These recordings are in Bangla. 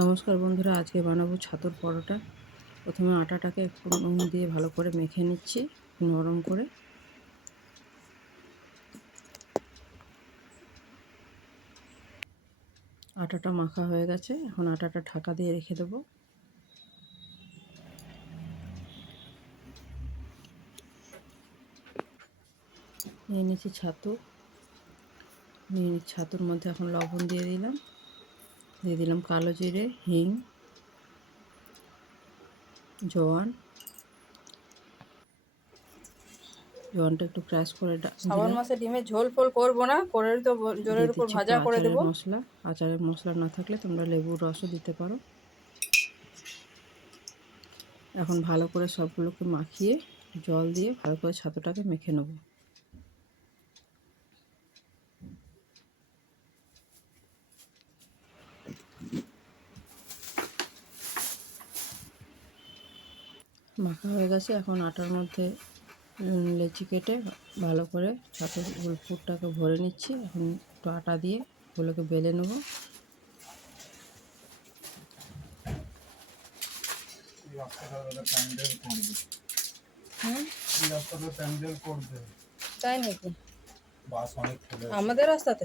নমস্কার বন্ধুরা, আজকে বানাবো ছাতুর পরোটা। প্রথমে আটাটাকে একটু নুন দিয়ে ভালো করে মেখে নিচ্ছি নরম করে। আটাটা মাখা হয়ে গেছে, এখন আটাটা ঢাকা দিয়ে রেখে দেবো। নিয়ে নিচ্ছি ছাতু। নিয়ে ছাতুর মধ্যে এখন লবণ দিয়ে দিলাম। দিয়ে দিলাম কালো জিরে হিং জোয়ান। জোয়ানটা একটু ক্রাশ করে শ্রাবণ মাসে ডিমের ঝোল ফোল করব না করে তো জোরের উপর ভাজা করে দেবো। মশলা। আচারের মশলা না থাকলে তোমরা লেবুর রসও দিতে পারো। এখন ভালো করে সবগুলোকে মাখিয়ে জল দিয়ে ভালো করে ছাতুটাকে মেখে নেব। মাখা হয়ে গেছে। এখন আটার মধ্যে লেচি কেটে ভালো করে ছাতুর পুরটাকে ভরে নিচ্ছি। এখন একটু আটা দিয়ে ওগুলোকে বেলে নেব। করবে তাই আমাদের রাস্তাতে?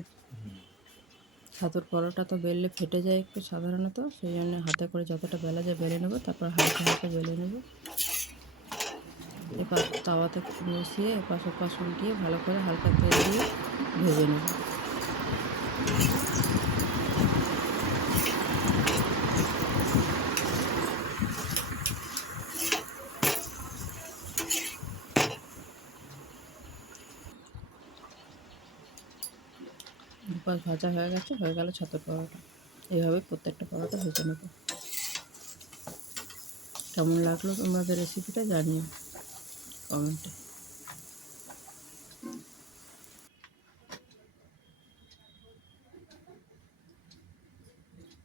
ছাতুর পরোটা তো বেললে ফেটে যায় একটু সাধারণত, সেই জন্য হাতে করে যতটা বেলা যায় বেলে নেব, তারপর হালকা হালকা বেলে নেব। এবার তাওয়াতে বসিয়ে এপাশ ওপাশ উল্টিয়ে ভালো করে হালকা তেল দিয়ে ভেজে নেব। দুপাশ ভাজা হয়ে গেছে, হয়ে গেল ছাতুর পরোটা। এইভাবে প্রত্যেকটা পরোটা ভেজে নেব। কেমন লাগল তোমাদের রেসিপিটা জানিও। কমেন্টে